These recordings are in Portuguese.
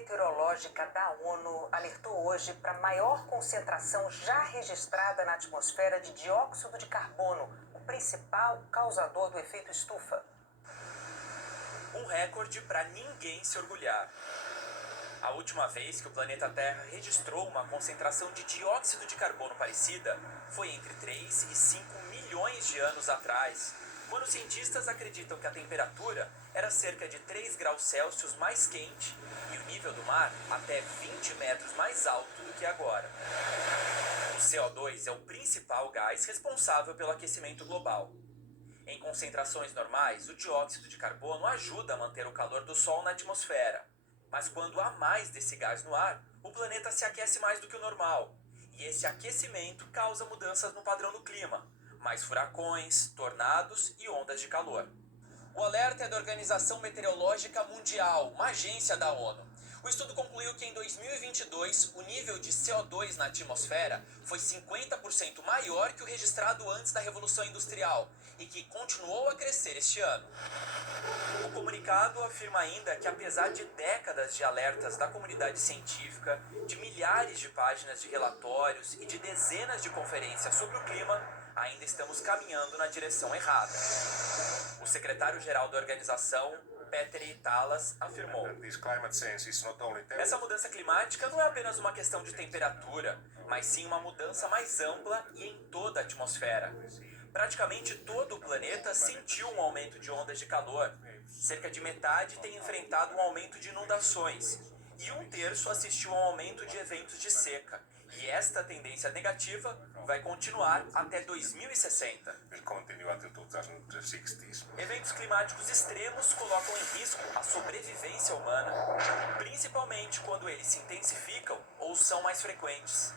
Meteorológica da ONU alertou hoje para a maior concentração já registrada na atmosfera de dióxido de carbono, o principal causador do efeito estufa. Um recorde para ninguém se orgulhar. A última vez que o planeta Terra registrou uma concentração de dióxido de carbono parecida foi entre 3 e 5 milhões de anos atrás, quando cientistas acreditam que a temperatura era cerca de 3 graus Celsius mais quente e o nível do mar até 20 metros mais alto do que agora. O CO2 é o principal gás responsável pelo aquecimento global. Em concentrações normais, o dióxido de carbono ajuda a manter o calor do Sol na atmosfera. Mas quando há mais desse gás no ar, o planeta se aquece mais do que o normal. E esse aquecimento causa mudanças no padrão do clima, mais furacões, tornados e ondas de calor. O alerta é da Organização Meteorológica Mundial, uma agência da ONU. O estudo concluiu que em 2022 o nível de CO2 na atmosfera foi 50% maior que o registrado antes da Revolução Industrial e que continuou a crescer este ano. O comunicado afirma ainda que, apesar de décadas de alertas da comunidade científica, de milhares de páginas de relatórios e de dezenas de conferências sobre o clima, ainda estamos caminhando na direção errada. O secretário-geral da organização, Petteri Talas, afirmou: essa mudança climática não é apenas uma questão de temperatura, mas sim uma mudança mais ampla e em toda a atmosfera. Praticamente todo o planeta sentiu um aumento de ondas de calor. Cerca de metade tem enfrentado um aumento de inundações e 1/3 assistiu a um aumento de eventos de seca. E esta tendência negativa vai continuar até 2060. Eventos climáticos extremos colocam em risco a sobrevivência humana, principalmente quando eles se intensificam ou são mais frequentes.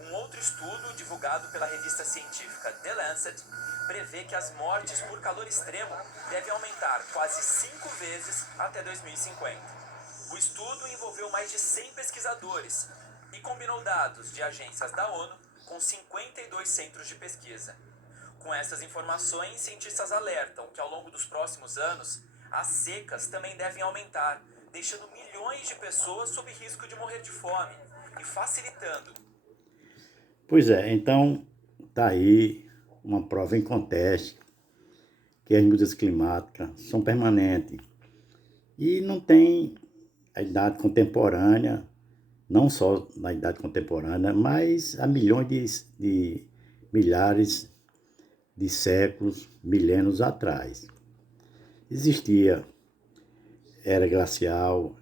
Um outro estudo, divulgado pela revista científica The Lancet, prevê que as mortes por calor extremo devem aumentar quase 5 vezes até 2050. O estudo envolveu mais de 100 pesquisadores e combinou dados de agências da ONU com 52 centros de pesquisa. Com essas informações, cientistas alertam que ao longo dos próximos anos, as secas também devem aumentar, deixando milhões de pessoas sob risco de morrer de fome e facilitando. Pois é, então está aí uma prova em conteste que as mudanças climáticas são permanentes e não tem a idade contemporânea, não só na idade contemporânea, mas há milhões de milhares de séculos, milênios atrás. Existia era glacial,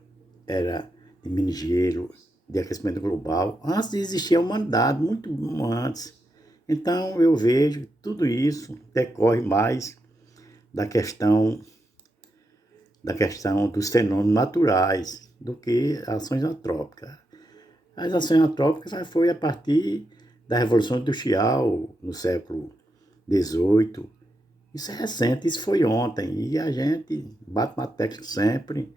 era de mini gelo, de aquecimento global, antes de existir a humanidade, muito antes. Então eu vejo que tudo isso decorre mais da questão dos fenômenos naturais do que ações antrópicas. As ações antrópicas foi a partir da Revolução Industrial no século XVIII. Isso é recente, isso foi ontem. E a gente bate na tecla sempre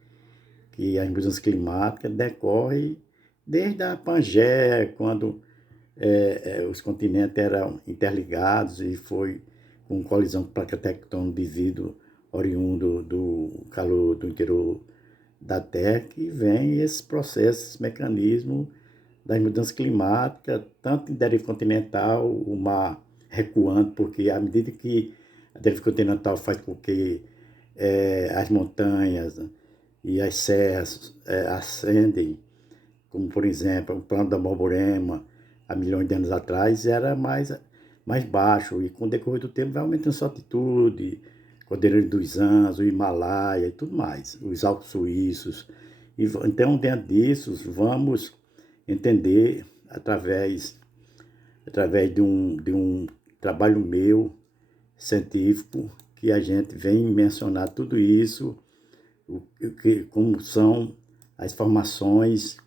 que as mudanças climáticas decorrem desde a Pangeia, quando os continentes eram interligados e foi com colisão com placa tectônica devido oriundo do calor do interior da Terra, que vem esse processo, esse mecanismo das mudanças climáticas, tanto em deriva continental, o mar recuando, porque à medida que a deriva continental faz com que as montanhas e as serras ascendem, como por exemplo o plano da Borborema, há milhões de anos atrás, era mais baixo, e com o decorrer do tempo vai aumentando sua altitude, Cordilheira dos Andes, o Himalaia e tudo mais, os Alpes Suíços. Então, dentro disso, vamos entender através de um trabalho meu, científico, que a gente vem mencionar tudo isso, como são as formações,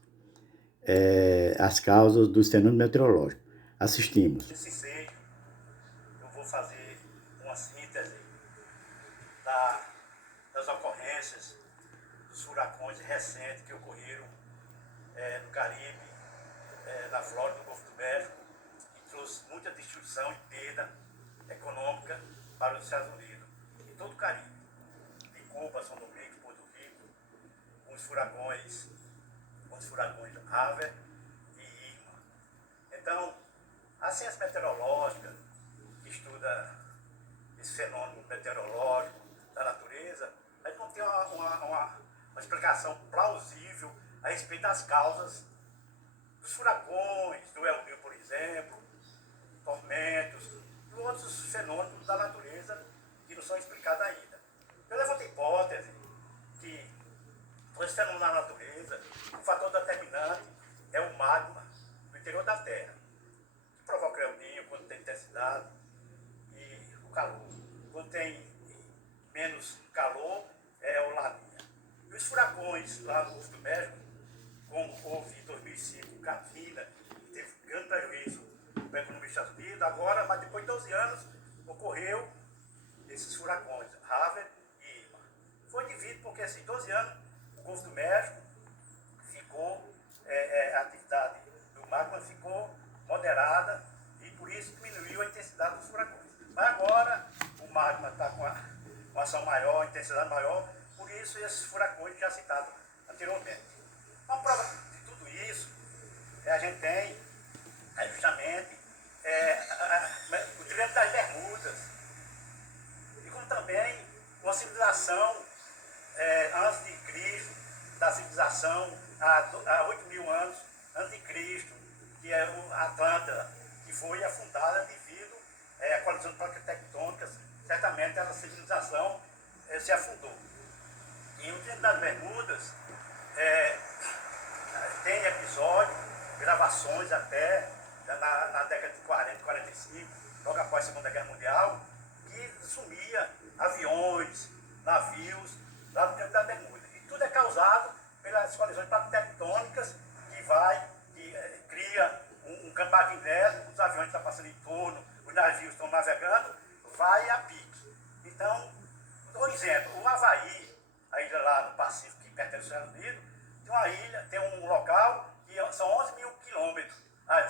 as causas dos fenômenos meteorológicos. Assistimos. Eu vou fazer uma síntese das ocorrências dos furacões recentes que ocorreram no Caribe, na Flórida, no Golfo do México, e trouxe muita destruição e perda econômica para os Estados Unidos e todo o Caribe, de Cuba, São Domingos, Porto Rico, com os furacões com os furacões Harvey e Irma. Então, a ciência meteorológica, que estuda esse fenômeno meteorológico da natureza, a gente não tem uma explicação plausível a respeito das causas dos furacões, do El Niño, por exemplo, tormentos, e outros fenômenos da natureza que não são explicados ainda. Eu levanto a hipótese que esse fenômeno da natureza, o fator determinante é o magma do interior da Terra, que provoca o El Niño quando tem intensidade e o calor. Quando tem menos calor, é o Laninha. E os furacões lá no Golfo do México, como houve em 2005 Katrina, que teve grande prejuízo para a economia dos Estados Unidos, agora, mas depois de 12 anos, ocorreu esses furacões, Harvey e Irma. Foi devido porque, assim, 12 anos, o Golfo do México ficou, a atividade do magma ficou moderada e por isso diminuiu a intensidade dos furacões. Mas agora o magma está com uma ação maior, intensidade maior, por isso esses furacões já citados anteriormente. Uma prova de tudo isso, a gente tem justamente o Triângulo das Bermudas, e como também uma civilização antes de Cristo, da civilização há 8.000 anos antes de Cristo, que é a Atlântida, que foi afundada devido à colisão de placas tectônicas. Certamente essa civilização se afundou. E o Triângulo das Bermudas tem episódios, gravações até na década de 40, 45, logo após a Segunda Guerra Mundial, que sumia aviões, navios lá no Triângulo das Bermudas. E tudo é causado pelas colisões tectônicas que cria um campo magnético, os aviões estão passando em torno, os navios estão navegando, vai a pique. Então, por exemplo, o Havaí, a ilha lá no Pacífico que pertence aos Estados Unidos, tem uma ilha, tem um local que são 11.000 quilômetros,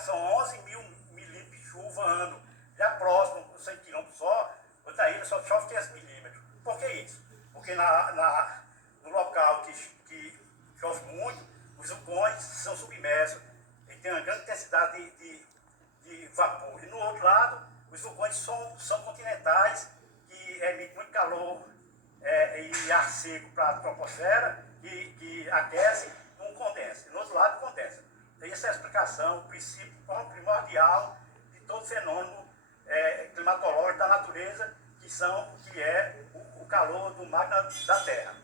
são 11.000 milímetros de chuva ano. Já próximo, 100 quilômetros só, outra ilha só chove 500 milímetros. Por que isso? Porque no local que chove muito, os vulcões são submersos e tem uma grande intensidade de vapor. E no outro lado, os vulcões são continentais, que emitem muito calor e ar seco para a troposfera, que aquece, não condensa. E no outro lado, condensa. Essa é a explicação, o princípio primordial de todo fenômeno climatológico da natureza, que é o calor do magma da Terra.